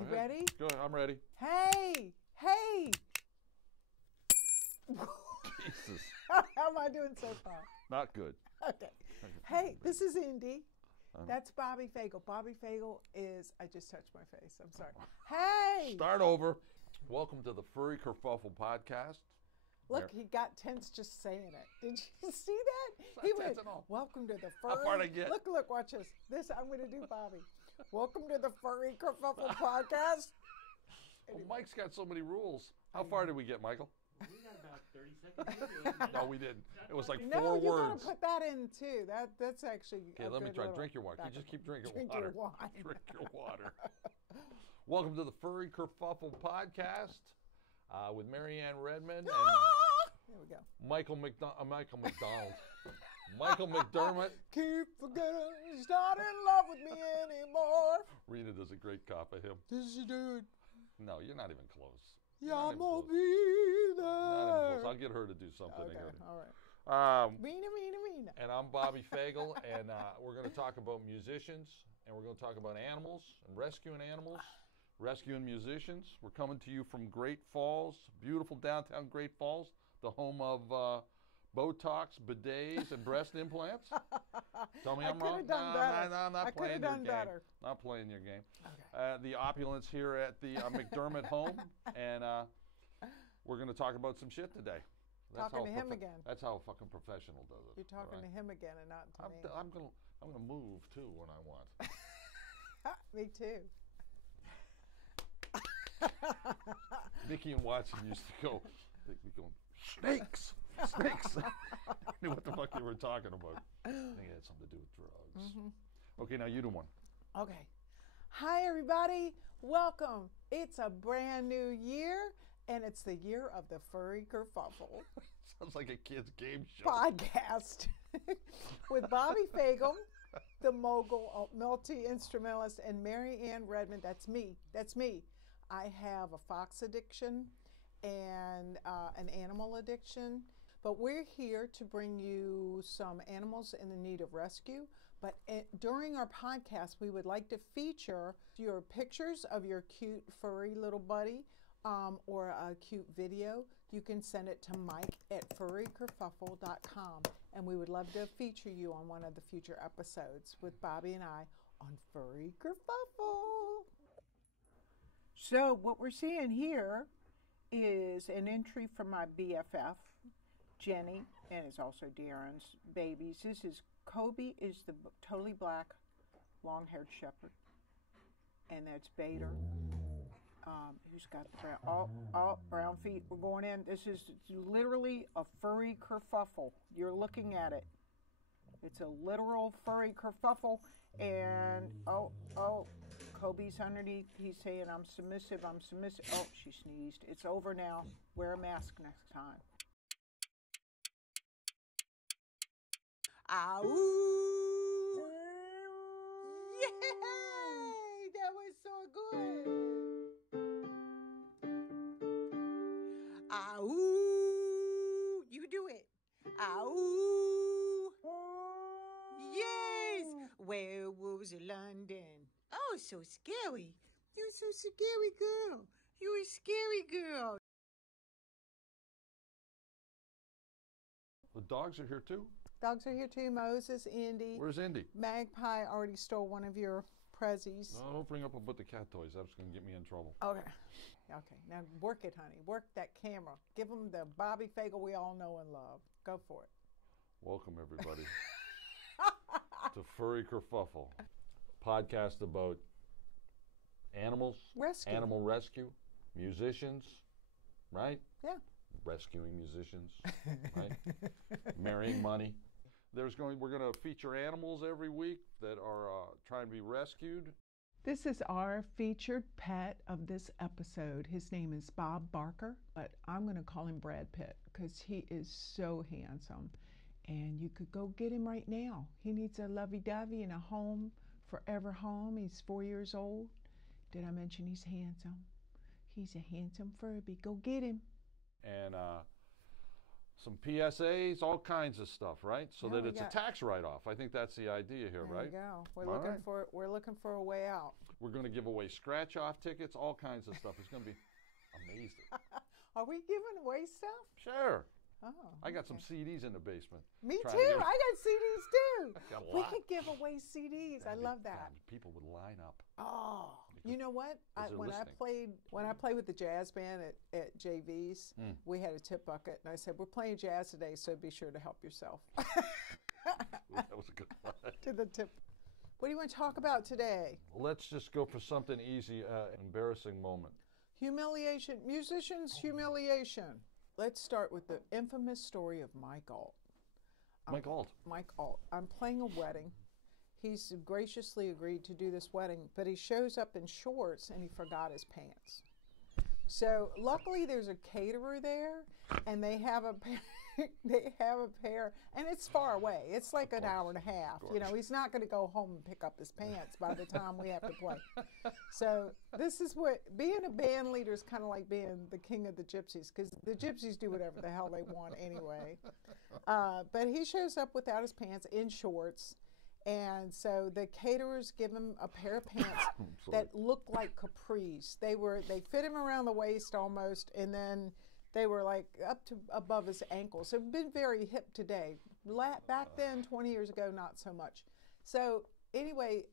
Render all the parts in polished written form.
You ready? Go ahead, I'm ready. Hey! Hey! Jesus. How am I doing so far? Not good. Okay. Hey, this is Indy. That's Bobby Fagel. Bobby Fagel is, I just touched my face. I'm sorry. Hey! Start over. Welcome to the Furry Kerfuffle podcast. Look, he got tense just saying it. Did you see that? He went, welcome to the Furry. How far did I get? Look, watch this. This I'm going to do, Bobby. Welcome to the Furry Kerfuffle podcast. Well, Mike's got so many rules. How far did we get, Michael? We got about 30 seconds. No, we didn't. It was like no, 4 you words. gotta put that in too. That's actually. Okay, let me try. Drink your water. You just keep drinking Drink water. your wine. Drink your water. Welcome to the Furry Kerfuffle podcast with Marianne Redmond and there we go. Michael McDonald. Michael McDermott. Keep forgetting he's not in love with me anymore. Rena does a great cop of him. This is dude. No, you're not even close. Yeah, I'm gonna be there. Not even close. I'll get her to do something. Okay, all right. Rena. And I'm Bobby Fagel, and we're going to talk about musicians, and we're going to talk about animals and rescuing animals, rescuing musicians. We're coming to you from Great Falls, beautiful downtown Great Falls, the home of Botox, bidets, and breast implants. Tell me I'm wrong. No, I'm not playing your game. Better. Not playing your game. Okay. The opulence here at the McDermott home, and we're going to talk about some shit today. Talking to him again. That's how a fucking professional does it. You're talking to him again and not to me. I'm gonna move too when I want. Me too. Mickey and Watson used to go, they'd be going, snakes. I knew what the fuck they were talking about. I think it had something to do with drugs. Mm-hmm. Okay, now you do one. Okay. Hi, everybody. Welcome. It's a brand new year, and it's the year of the Furry Kerfuffle. Sounds like a kid's game show. Podcast with Bobby Fagel, the mogul, multi-instrumentalist, and Marianne Redmond. That's me. I have a fox addiction and an animal addiction. But we're here to bring you some animals in the need of rescue. But during our podcast, we would like to feature your pictures of your cute furry little buddy or a cute video. You can send it to Mike at furrykerfuffle.com. And we would love to feature you on one of the future episodes with Bobby and I on Furry Kerfuffle. So what we're seeing here is an entry from my BFF, Jenny, and it's also Darren's babies. This is Kobe, is the totally black, long-haired shepherd, and that's Bader, who's got the brown, brown feet. We're going in. This is literally a furry kerfuffle. You're looking at it. It's a literal furry kerfuffle, and Kobe's underneath. He's saying, "I'm submissive. I'm submissive." Oh, she sneezed. It's over now. Wear a mask next time. Ow! Yay! That was so good. Ow! You do it. Ow! Yes! Werewolves in London. Oh, so scary. You're so scary, girl. You're a scary girl. The dogs are here too? Dogs are here too. Moses, Indy. Where's Indy? Magpie already stole one of your prezzies. No, don't bring up about the cat toys. That's going to get me in trouble. Okay. Now work it, honey. Work that camera. Give them the Bobby Fagel we all know and love. Go for it. Welcome, everybody, to Furry Kerfuffle, podcast about animals, animal rescue, musicians, right? Yeah. Rescuing musicians, right? Marrying money. We're going to feature animals every week that are trying to be rescued. This is our featured pet of this episode. His name is Bob Barker, but I'm going to call him Brad Pitt because he is so handsome. And you could go get him right now. He needs a lovey-dovey and a home, forever home. He's 4 years old. Did I mention he's handsome? He's a handsome Furby. Go get him. And some PSAs, all kinds of stuff, right? So Yeah, that we it's got- a tax write-off. I think that's the idea here, There right? you go. All right. We're looking for a way out. We're going to give away scratch-off tickets, all kinds of stuff. It's going to be amazing. Are we giving away stuff? Sure. Oh, I got okay. some CDs in the basement. Me trying too. to give- I got CDs too. Got a We lot. could give away CDs. I That'd be love that. fun. People would line up. Oh, you know what? 'cause they're When listening. I played with the jazz band at JV's, we had a tip bucket, and I said, "We're playing jazz today, so be sure to help yourself." That was a good one. To the tip. What do you want to talk about today? Let's just go for something easy, embarrassing moment. Humiliation. Musicians' humiliation. Let's start with the infamous story of Mike Ault. Mike Ault. Mike Ault. I'm playing a wedding. He's graciously agreed to do this wedding, but he shows up in shorts and he forgot his pants. So luckily there's a caterer there, and they have a pair, and it's far away. It's like an hour and a half. You know, he's not going to go home and pick up his pants by the time we have to play. So this is what being a band leader is kind of like being the king of the gypsies, because the gypsies do whatever the hell they want anyway. But he shows up without his pants, in shorts. And so the caterers give him a pair of pants that look like capris. They fit him around the waist almost, and then they were like up to above his ankles. So it's been very hip today. Back then, 20 years ago, not so much. So anyway,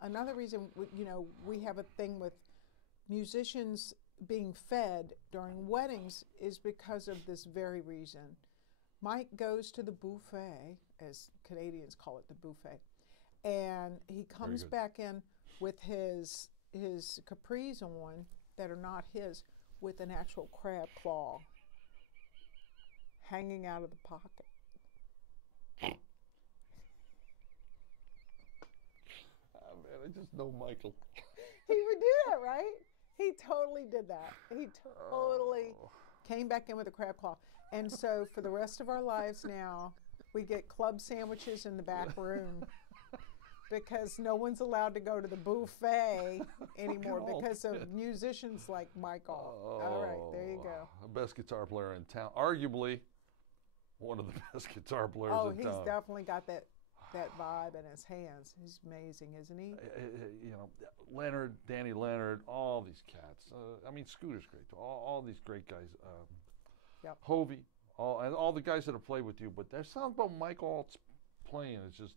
another reason, you know, we have a thing with musicians being fed during weddings is because of this very reason. Mike goes to the buffet, as Canadians call it, the buffet, and he comes back in with his capris on that are not his, with an actual crab claw hanging out of the pocket. Oh, man, I just know Michael. He would do that, right? He totally did that. He totally came back in with a crab claw. And so for the rest of our lives now, we get club sandwiches in the back room because no one's allowed to go to the buffet anymore because of musicians like Mike Ault. All right, there you go. The best guitar player in town. Arguably, one of the best guitar players Oh, in he's town. definitely got that vibe in his hands. He's amazing, isn't he? You know, Leonard, Danny Leonard, all these cats. I mean, Scooter's great too. All these great guys. Yep. Hovey, all the guys that have played with you. But there's something about Mike Ault's playing. It's just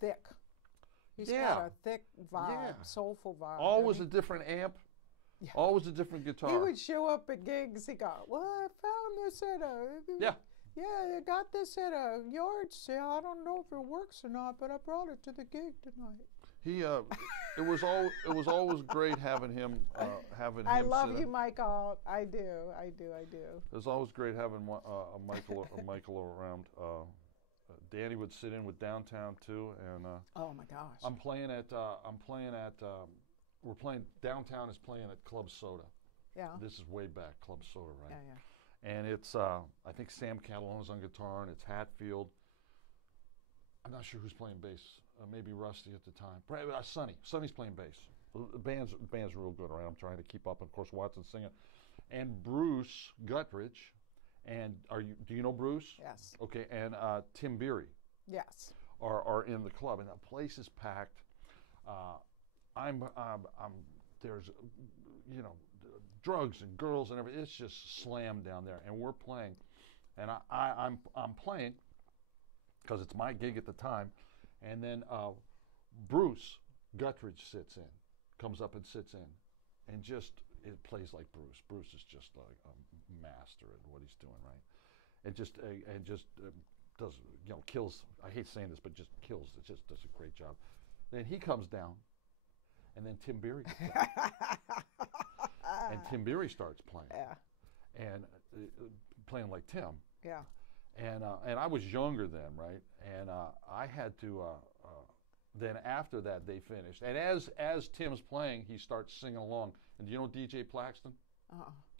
Thick. He's Yeah. got a thick vibe, Yeah. soulful vibe. always doesn't a different amp. Yeah. Always a different guitar. he would show up at gigs. He got, well, I found this at a... Yeah. Yeah, I got this at a yard sale. I don't know if it works or not, but I brought it to the gig tonight. He it was always great having him I love sit you, in. Mike Ault. I do. It was always great having a Michael around. Danny would sit in with Downtown too, and Oh my gosh. we're playing Downtown is playing at Club Soda. Yeah. This is way back, Club Soda, right? Yeah, yeah. And it's I think Sam Catalone's on guitar, and it's Hatfield. I'm not sure who's playing bass. Maybe Rusty at the time. Probably, Sonny. Sonny's playing bass. The band's real good around. I'm trying to keep up. And of course, Watson's singing. And Bruce Guthridge. And do you know Bruce? Yes. Okay. And Tim Biery Yes. are in the club, and the place is packed. There's, you know, drugs and girls and everything. It's just slammed down there, and we're playing, and I'm playing because it's my gig at the time, and then Bruce Guthridge comes up and sits in, and it plays like Bruce. Bruce is just like a master at what he's doing, right? And just does, you know, kills. I hate saying this, but just kills. It just does a great job. Then he comes down, and then Tim Biery comes down. And Tim Biery starts playing, Yeah. and playing like Tim. Yeah. And I was younger then, right? And I had to. Then after that, they finished. And as Tim's playing, he starts singing along. And do you know DJ Plaxton?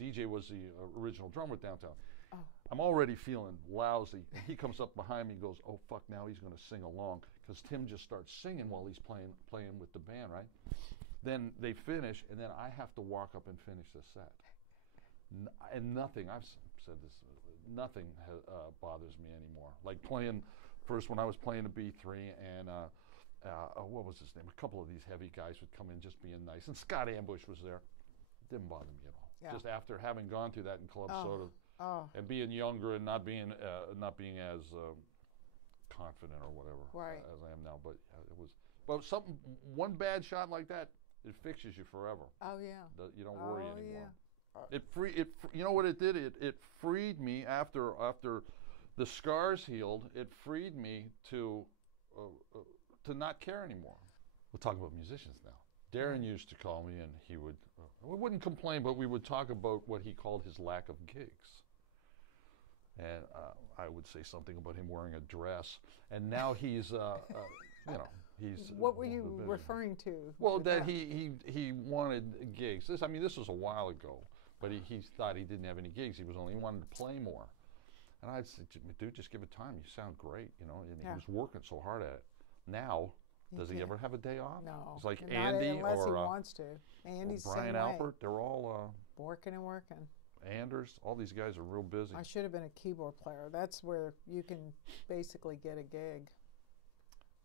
DJ was the original drummer at Downtown. Oh. I'm already feeling lousy. And he comes up behind me and goes, "Oh fuck! Now he's going to sing along," because Tim just starts singing while he's playing with the band, right? Then they finish, and then I have to walk up and finish the set. And nothing, said this, nothing bothers me anymore. Like playing, first when I was playing a B3 and what was his name? A couple of these heavy guys would come in just being nice. And Scott Ambush was there. Didn't bother me at all. Yeah. Just after having gone through that in Club Soda and being younger and not being as confident or whatever as I am now. But it was, one bad shot like that, it fixes you forever. Oh yeah. You don't worry anymore. Yeah. You know what it did? It freed me after the scars healed. It freed me to not care anymore. We'll talk about musicians now. Darren used to call me, and he would. We wouldn't complain, but we would talk about what he called his lack of gigs. And I would say something about him wearing a dress. And now he's, he's. What were you referring to? Well, that he wanted gigs. This was a while ago, but he thought he didn't have any gigs. He wanted to play more. And I'd say, dude, just give it time. You sound great, And he was working so hard at it. Now, does he ever have a day off? No. It's like not Andy unless or he wants to. Andy's or Brian same way. Alpert. They're all working and working. Anders. All these guys are real busy. I should have been a keyboard player. That's where you can basically get a gig.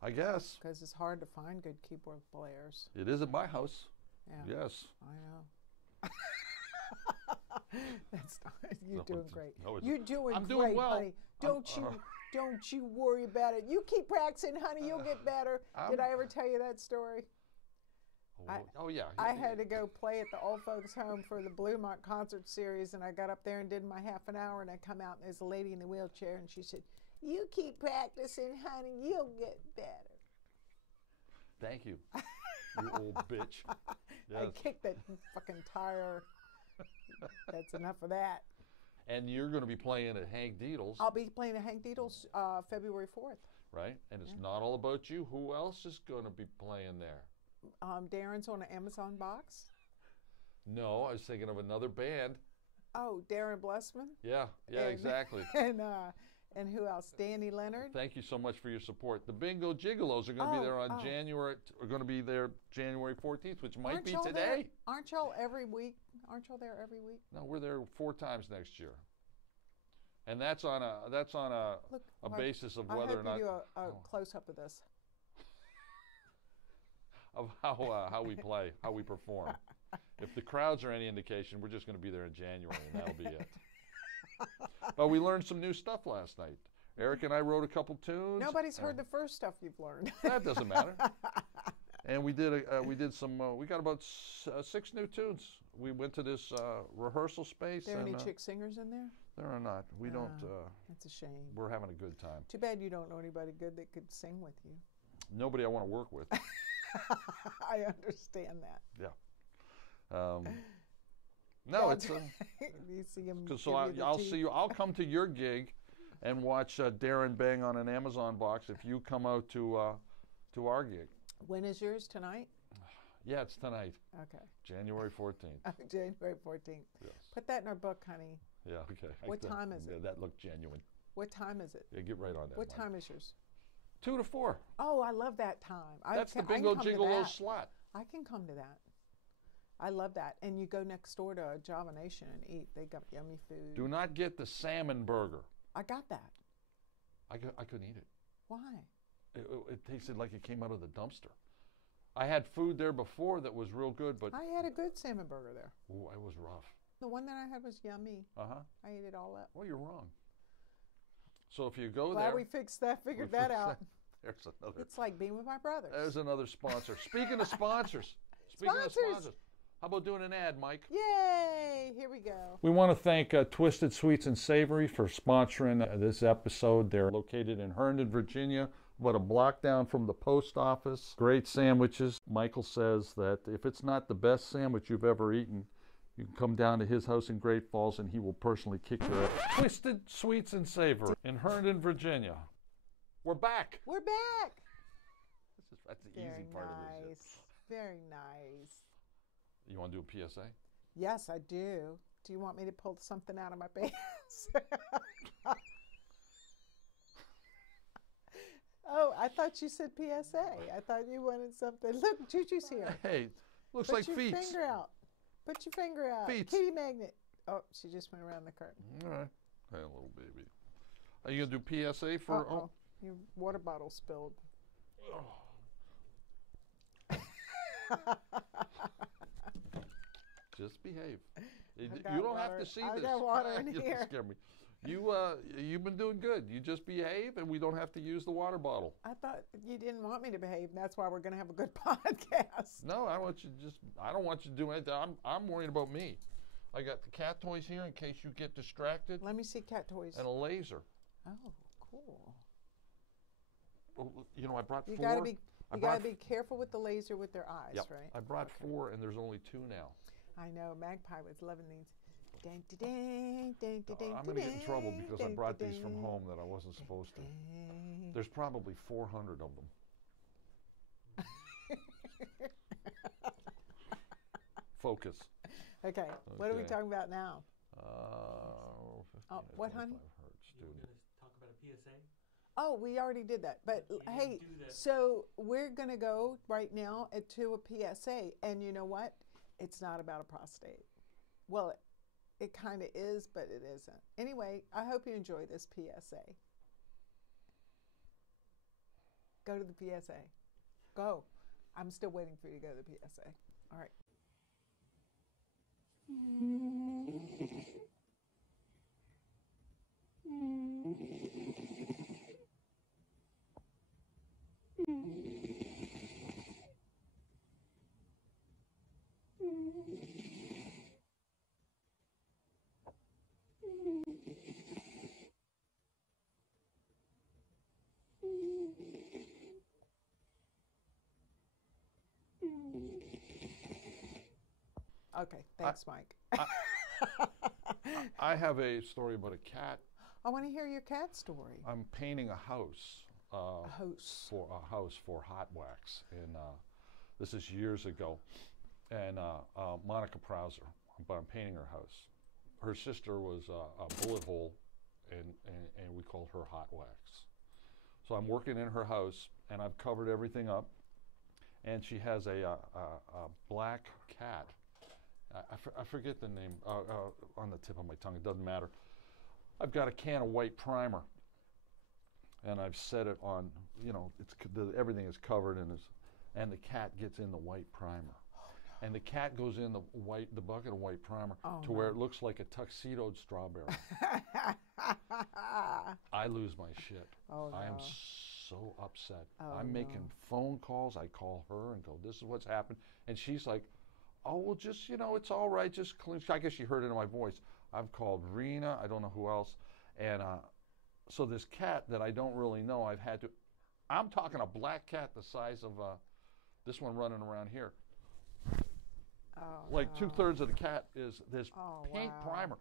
I guess. Because it's hard to find good keyboard players. It is at my house. Yeah. Yes. I know. That's not. You're doing great. No, you're doing I'm great, doing well. honey. Don't you worry about it. You keep practicing, honey. You'll get better. Did I ever tell you that story? Yeah. I had to go play at the old folks' home for the Bluemont concert series, and I got up there and did my half an hour, and I come out, and there's a lady in the wheelchair, and she said, "You keep practicing, honey. You'll get better." Thank you, you old bitch. Yes. I kicked that fucking tire. That's enough of that. And you're going to be playing at Hank Deedle's. I'll be playing at Hank Deedle's February 4th. Right? And it's not all about you. Who else is going to be playing there? Darren's on an Amazon box. No, I was thinking of another band. Oh, Darren Blessman? Yeah, exactly. And who else? Danny Leonard? Thank you so much for your support. The Bingo Gigolos are going to be there on January 14th, which might be today. There? Aren't y'all every week? Aren't y'all there every week? No, we're there 4 times next year. And that's on a basis of whether or not. I hope you do a close up of this. Of how we play, how we perform. If the crowds are any indication, we're just going to be there in January, and that'll be it. But we learned some new stuff last night. Eric and I wrote a couple tunes. Nobody's heard the first stuff you've learned. That doesn't matter. And we got about 6 new tunes. We went to this rehearsal space. There any chick singers in there? There are not. We don't. That's a shame. We're having a good time. Too bad you don't know anybody good that could sing with you. Nobody I want to work with. I understand that. Yeah. No, it's you see him. So I'll see you. I'll come to your gig, and watch Darren bang on an Amazon box if you come out to our gig. When is yours? Tonight? Yeah, it's tonight. Okay. January 14th. January 14th. Yes. Put that in our book, honey. Yeah. Okay. What time is it? That looked genuine. What time is it? Yeah, get right on that. What time is yours? 2 to 4. Oh, I love that time. That's the Bingo Gigolo slot. I can come to that. I love that. And you go next door to Java Nation and eat. They got yummy food. Do not get the salmon burger. I got that. I couldn't eat it. Why? It tasted like it came out of the dumpster. I had food there before that was real good, but I had a good salmon burger there. Ooh, it was rough. The one that I had was yummy. Uh-huh. I ate it all up. Well, you're wrong. So if you go Glad there... we figured that out. There's another... It's like being with my brothers. There's another sponsor. Speaking of sponsors. How about doing an ad, Mike? Yay! Here we go. We want to thank Twisted Sweets and Savory for sponsoring this episode. They're located in Herndon, Virginia, about a block down from the post office. Great sandwiches. Michael says that if it's not the best sandwich you've ever eaten, you can come down to his house in Great Falls and he will personally kick your ass. Twisted Sweets and Savory in Herndon, Virginia. We're back. We're back. That's the easy part of this. Very nice. You want to do a PSA? Yes, I do. Do you want me to pull something out of my pants? Oh, I thought you said PSA. I thought you wanted something. Look, Juju's here. Hey, looks like feet. Put your finger out. Put your finger out. Feet. Kitty magnet. Oh, she just went around the curtain. All right. Hey, little baby. Are you going to do PSA for... Uh-oh. Your water bottle spilled. Just behave. You got don't water. have to see I this. got water in You here. scare me. You've been doing good. You just behave, and we don't have to use the water bottle. I thought you didn't want me to behave, and that's why we're going to have a good podcast. No, I want you to just. I don't want you to do anything. I'm worried about me. I got the cat toys here in case you get distracted, Let me see cat toys. and a laser. Oh, cool. Oh, you know, I brought You 4. gotta be. I You gotta brought- be careful with the laser with their eyes, Yep. right? I brought 4, and there's only 2 now. I know. Magpie was loving these. Dang, dang, dang, dang, dang, I'm going to get in trouble dang, because I dang, brought these dang, from home that I wasn't supposed to. dang. There's probably 400 of them. Focus. Okay, what are we Okay. talking about now? 15 to what, 25 honey? hertz, You were dude. going to talk about a PSA? Oh, we already did that. But You hey, didn't do that. so we're going to go right now to a PSA. And you know what? It's not about a prostate. Well, it kind of is, but it isn't. Anyway, I hope you enjoy this PSA. Go to the PSA. Go. I'm still waiting for you to go to the PSA. All right. Okay, thanks, Mike. I have a story about a cat. I want to hear your cat story. I'm painting a house. A house. For a house for hot wax, and this is years ago. And Monica Prowser, but I'm painting her house. Her sister was a bullet hole, and we called her hot wax. So I'm working in her house, and I've covered everything up. And she has a black cat. I forget the name on the tip of my tongue. It doesn't matter. I've got a can of white primer, and I've set it on. You know, everything is covered, and the cat gets in the white primer, and the cat goes in the bucket of white primer to where it looks like a tuxedoed strawberry. I lose my shit. Oh, I am no. so upset. Oh, I'm making phone calls. I call her and go, "This is what's happened," and she's like, "Oh, well, just, you know, it's all right. Just clean." I guess she heard it in my voice. I've called Rena. I don't know who else. And so this cat that I don't really know, I'm talking a black cat the size of this one running around here. Oh, Like no. 2/3 of the cat is this Oh, paint wow. primer.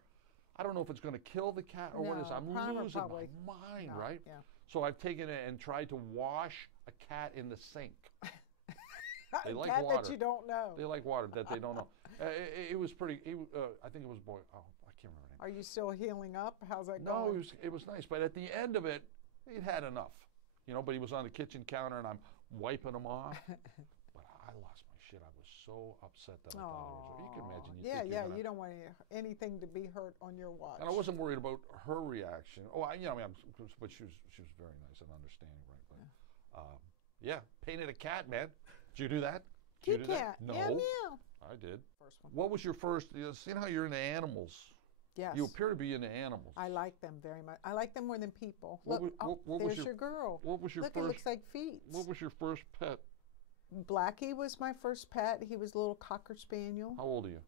I don't know if it's going to kill the cat or what it is. No, I'm primer losing probably- my mind, No, right? yeah. So I've taken it and tried to wash a cat in the sink. They A like cat water. that you don't know. They like water that they don't know. It was pretty. I think it was boy. Oh, I can't remember Are you still healing up? How's that the name. No, going? it was nice. But at the end of it, he'd had enough. You know. But he was on the kitchen counter, and I'm wiping him off. But I lost my shit. I was so upset that I thought it was. You can imagine. You Yeah, think yeah. you're gonna, You don't want anything to be hurt on your watch. And I wasn't worried about her reaction. Oh, but she was very nice and understanding, right? But yeah, painted a cat, man. Did you do that? Did you Kitty do that? cat. No, Meow, meow. I did. First one. What was your first? Seeing how you're into animals, Yes. you appear to be into animals. I like them very much. I like them more than people. What Look, wa- what was there's your girl. What was your Look, first? it looks like feet. What was your first pet? Blackie was my first pet. He was a little Cocker Spaniel. How old are you?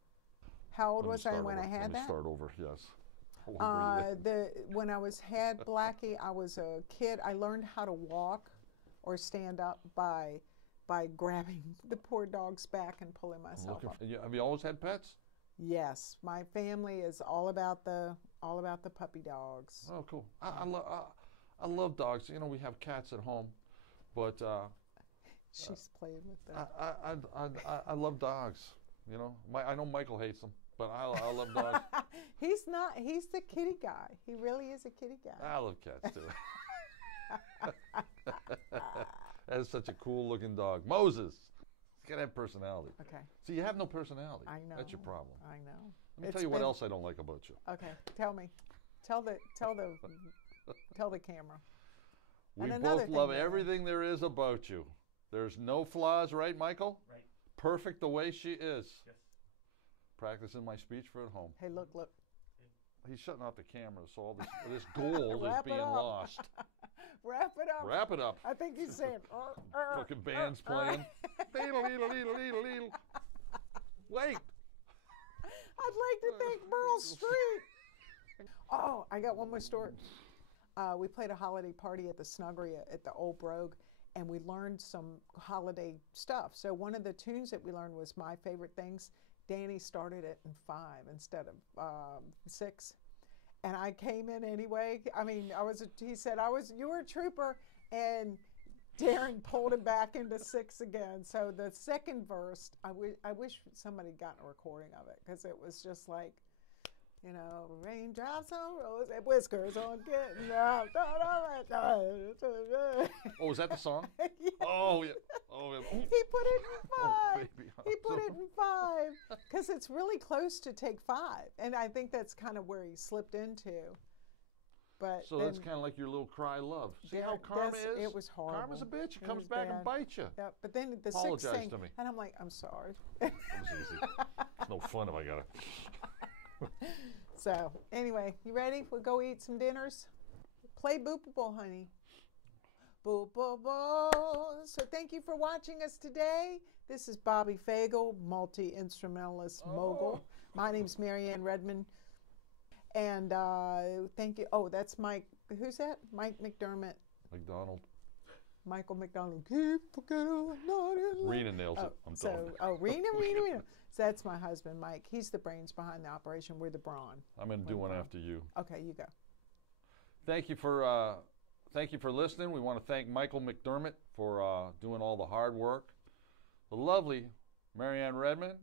How old Let me was I start when over. I had Let me that? start over. Yes. How old were you? When I had Blackie, I was a kid. I learned how to walk or stand up by grabbing the poor dog's back and pulling myself up. Have you always had pets? Yes, my family is all about the puppy dogs. Oh, cool. I love dogs. You know, we have cats at home, but She's playing with them. I love dogs. You know, I know Michael hates them, but I love dogs. He's not. He's the kitty guy. He really is a kitty guy. I love cats too. That is such a cool looking dog. Moses. He's got to have personality. Okay. See, you have no personality. I know. That's your problem. I know. Let me tell you what else I don't like about you. Okay, tell me. Tell the camera. We And another both thing love that- everything there is about you. There's no flaws, right, Michael? Right. Perfect the way she is. Yes. Practicing my speech for at home. Hey, look. He's shutting off the camera, so all this gold is Wrap it being up. lost. Wrap it up. Wrap it up. I think he's saying. Fucking band's playing. Leedle, leedle, leedle, leedle, leedle. Wait. I'd like to thank Merle Street. Oh, I got one more story. We played a holiday party at the Snuggery at the Old Brogue, and we learned some holiday stuff. So one of the tunes that we learned was My Favorite Things. Danny started it in 5 instead of 6. And I came in anyway. I mean, he said, you were a trooper, and Darren pulled it back into 6 again. So the second verse, I wish somebody got a recording of it, because it was just like, you know, raindrops on roses and whiskers on getting out. Oh, is that the song? Yeah. Oh, yeah. Oh, yeah. He put it in 5. Oh, baby. He put it in 5 because it's really close to take 5, and I think that's kind of where he slipped into. But So that's kind of like your little cry love. See how karma is? It was horrible. Karma's a bitch. It It comes was back bad. and bites you. Yeah, but then the 6th Apologize thing, to me. and I'm like, I'm sorry. That was easy. It's no fun if I got it. So anyway, you ready? We'll go eat some dinners. Play Boopable, honey. Boopable. So thank you for watching us today. This is Bobby Fagel, multi-instrumentalist mogul. My name's Marianne Redmond. And thank you. Oh, that's Mike. Who's that? Mike McDermott. McDonald. Michael McDonald. Keep forgetting not in love. Rena nails it. I'm So, telling you. Rena. So that's my husband, Mike. He's the brains behind the operation. We're the brawn. I'm going to do one after you. Okay, you go. Thank you for listening. We want to thank Michael McDermott for doing all the hard work. The lovely Marianne Redmond.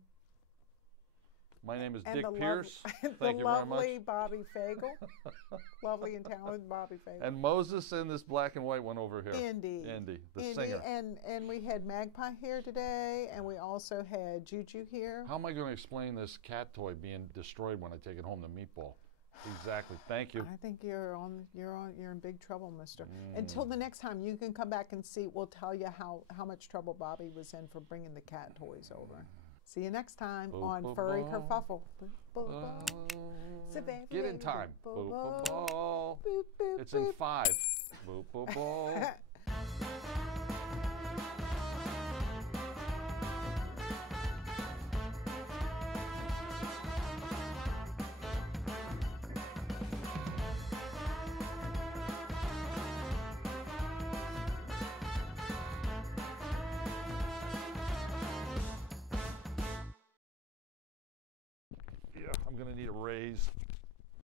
My name is Dick Pierce. Thank you very much. The lovely Bobby Fagel. Lovely and talented Bobby Fagel. And Moses and this black and white one over here. Indy. The singer. And we had Magpie here today, and we also had Juju here. How am I going to explain this cat toy being destroyed when I take it home to Meatball? Exactly. Thank you. I think you're in big trouble, mister. Until the next time, you can come back and see. We'll tell you how much trouble Bobby was in for bringing the cat toys over. See you next time on Furry Kerfuffle. Get in time. It's in 5. Yeah, I'm going to need a raise.